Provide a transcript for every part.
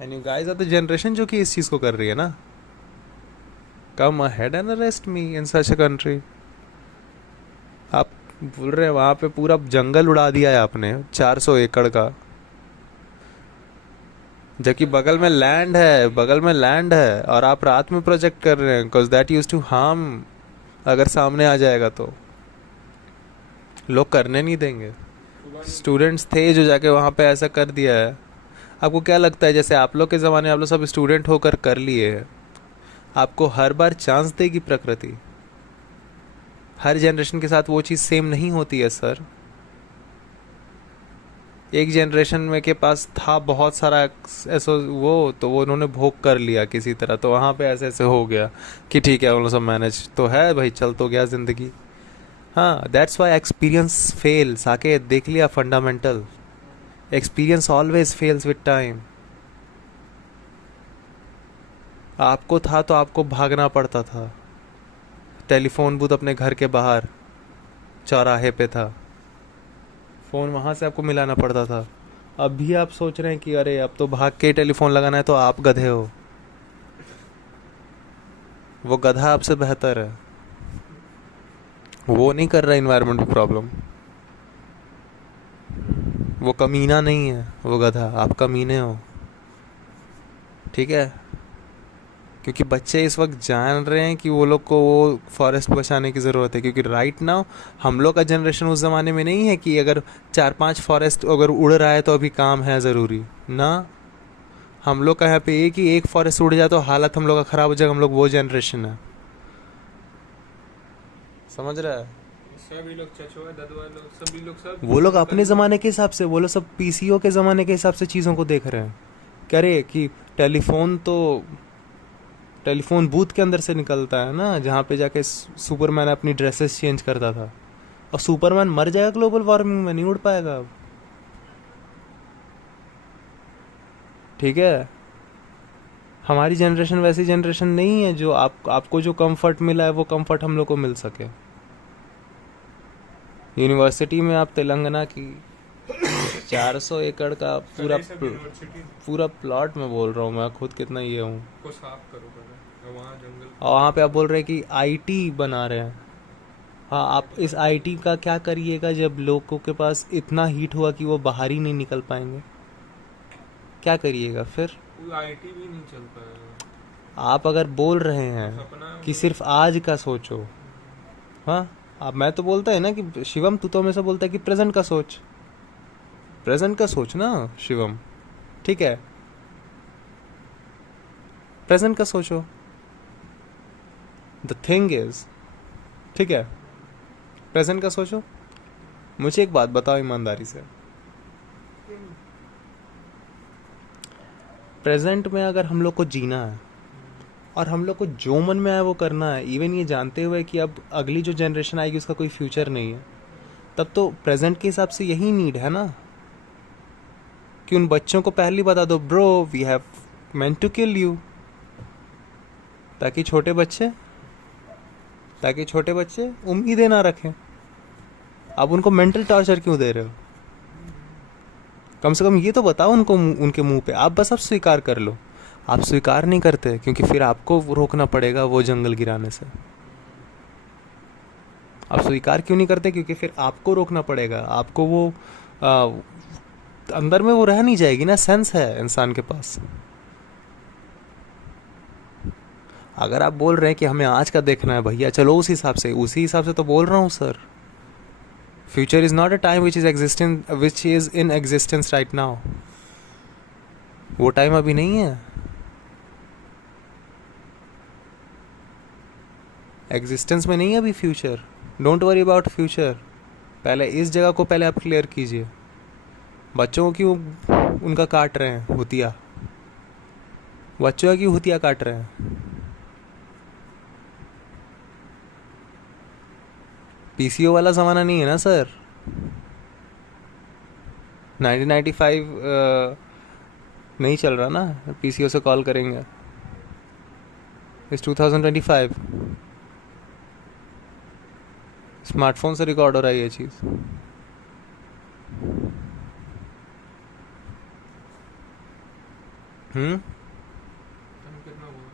And you guys are the generation जो कि इस चीज़ को कर रही है ना. Come ahead and arrest me in such a country. आप बोल रहे हैं वहाँ पे पूरा जंगल उड़ा दिया है आपने 400 एकड़ का, जबकि बगल में लैंड है, बगल में लैंड है, और आप रात में प्रोजेक्ट कर रहे हैं because that use to harm. अगर सामने आ जाएगा तो लोग करने नहीं देंगे. स्टूडेंट्स थे जो जाके वहाँ पे ऐसा कर दिया है. आपको क्या लगता है जैसे आप लोग के ज़माने आप लोग सब स्टूडेंट होकर कर लिए हैं, आपको हर बार चांस देगी प्रकृति? हर जनरेशन के साथ वो चीज़ सेम नहीं होती है सर. एक जनरेशन में के पास था बहुत सारा ऐसा वो, तो वो उन्होंने भोग कर लिया किसी तरह, तो वहाँ पे ऐसे ऐसे हो गया कि ठीक है उन्होंने सब मैनेज तो है भाई, चल तो गया ज़िंदगी. हाँ, दैट्स वाई एक्सपीरियंस फेल्स. आके देख लिया fundamental. Experience always fails with time. आपको था तो आपको भागना पड़ता था. टेलीफोन बूथ अपने घर के बाहर चौराहे पे था, फ़ोन वहाँ से आपको मिलाना पड़ता था. अब भी आप सोच रहे हैं कि अरे अब तो भाग के टेलीफोन लगाना है, तो आप गधे हो. वो गधा आपसे बेहतर है. वो नहीं कर रहा इन्वायरमेंट में प्रॉब्लम. वो कमीना नहीं है, वो गधा. आप कमीने हो. ठीक है. क्योंकि बच्चे इस वक्त जान रहे हैं कि वो लोग को वो फॉरेस्ट बचाने की ज़रूरत है. क्योंकि राइट नाउ हम लोग का जनरेशन उस ज़माने में नहीं है कि अगर 4-5 फॉरेस्ट अगर उड़ रहा है तो अभी काम है ज़रूरी ना. हम लोग का यहाँ पे एक फॉरेस्ट उड़ जाए तो हालत हम लोग का ख़राब हो जाएगा. हम लोग वो जनरेशन है. समझ रहा है. सभी लोग चचुआ ददुआ लोग सभी लोग सब वो लोग अपने करीब। ज़माने के हिसाब से, वो लोग सब पीसीओ के ज़माने के हिसाब से चीज़ों को देख रहे हैं. कह रहे कि टेलीफोन तो टेलीफोन बूथ के अंदर से निकलता है ना, जहाँ पे जाके सुपरमैन अपनी ड्रेसेस चेंज करता था. और सुपरमैन मर जाएगा ग्लोबल वार्मिंग में, नहीं उड़ पाएगा अब. ठीक है. हमारी जनरेशन वैसी जनरेशन नहीं है जो आपको जो कंफर्ट मिला है वो कंफर्ट हम लोग को मिल सके. यूनिवर्सिटी में आप तेलंगाना की 400 एकड़ का करे सब यूनिवर्सिटी पूरा प्लॉट में बोल रहा हूँ मैं खुद कितना ये हूँ. को साफ करो पहले, वहाँ जंगल और वहाँ पे आप बोल रहे हैं कि आईटी बना रहे हैं. हाँ, आप इस आईटी का क्या करिएगा जब लोगों के पास इतना हीट हुआ कि वो बाहर ही नहीं निकल पाएंगे? क्या करिएगा फिर? कोई आईटी भी नहीं चल पाएगा. आप अगर बोल रहे हैं सपना कि सिर्फ आज का सोचो. हाँ. अब मैं तो बोलता है ना कि शिवम, तू तो हमेशा बोलता है कि प्रेजेंट का सोच. प्रेजेंट का सोच ना शिवम. ठीक है. प्रेजेंट का सोचो. द थिंग इज, ठीक है, प्रेजेंट का सोचो. मुझे एक बात बताओ ईमानदारी से. प्रेजेंट में अगर हम लोग को जीना है और हम लोग को जो मन में आए वो करना है, इवन ये जानते हुए कि अब अगली जो जनरेशन आएगी उसका कोई फ्यूचर नहीं है, तब तो प्रेजेंट के हिसाब से यही नीड है ना कि उन बच्चों को पहले बता दो, bro we have meant to kill you. ताकि छोटे बच्चे ताकि छोटे बच्चे उम्मीदें ना रखें. आप उनको मेंटल टॉर्चर क्यों दे रहे हो? कम से कम ये तो बताओ उनको, उनके मुंह पे. आप बस अब स्वीकार कर लो. आप स्वीकार नहीं करते क्योंकि फिर आपको रोकना पड़ेगा वो जंगल गिराने से. आप स्वीकार क्यों नहीं करते? क्योंकि फिर आपको रोकना पड़ेगा. आपको वो आ, अंदर में वो रह नहीं जाएगी ना. सेंस है इंसान के पास. अगर आप बोल रहे हैं कि हमें आज का देखना है भैया, चलो उसी हिसाब से तो बोल रहा हूँ sir. Future is not a time which is in existence right now. वो टाइम अभी नहीं है. एग्जिस्टेंस में नहीं है अभी future. Don't worry about future. पहले इस जगह को पहले आप क्लियर कीजिए. बच्चों को क्यों उनका काट रहे हैं हुतिया? बच्चों की हुतिया काट रहे हैं. पीसीओ वाला ज़माना नहीं है ना सर. 1995 नहीं चल रहा ना. पीसीओ से कॉल करेंगे. इस 2025 स्मार्टफोन से रिकॉर्ड हो रहा है ये चीज़. टाइम कितना हुआ?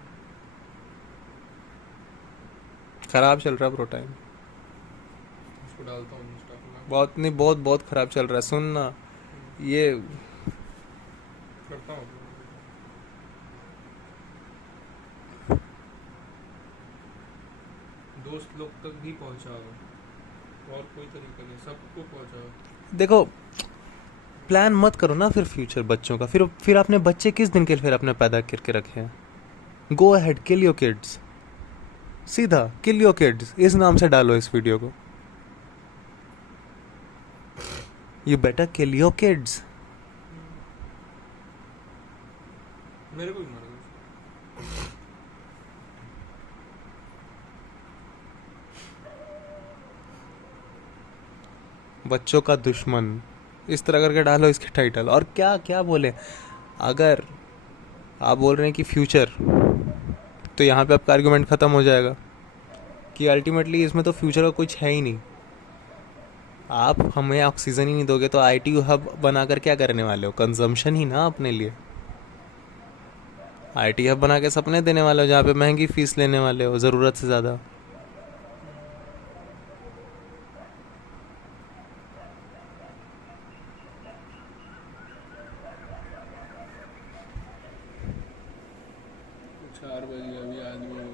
खराब चल रहा है ब्रो टाइम, उसको डालता हूँ इंस्टा पे। बहुत नहीं, बहुत बहुत खराब चल रहा है। सुन ना, ये करता हूँ। दोस्त लोग तक भी पहुँचा, और कोई तरीका नहीं, सबको पहुँचा। देखो, प्लान मत करो ना फिर फ्यूचर बच्चों का। फिर आपने बच्चे किस दिन के लिए फिर अपने पैदा करके रखे हैं? Go ahead, kill your kids, सीधा किल योर किड्स इस नाम से डालो इस वीडियो को। You better kill your kids. मेरे को भी मारा था। बच्चों का दुश्मन, इस तरह करके डालो इसके टाइटल। और क्या क्या बोले, अगर आप बोल रहे हैं कि फ्यूचर, तो यहाँ पे आपका आर्गुमेंट ख़त्म हो जाएगा कि अल्टीमेटली इसमें तो फ्यूचर का कुछ है ही नहीं। आप हमें ऑक्सीजन ही नहीं दोगे तो आईटी हब बनाकर क्या करने वाले हो? कंजम्पशन ही ना अपने लिए। आईटी हब बना के सपने देने वाले हो, जहाँ पे महंगी फीस लेने वाले हो ज़रूरत से ज़्यादा। चार बज गया, अभी आदमी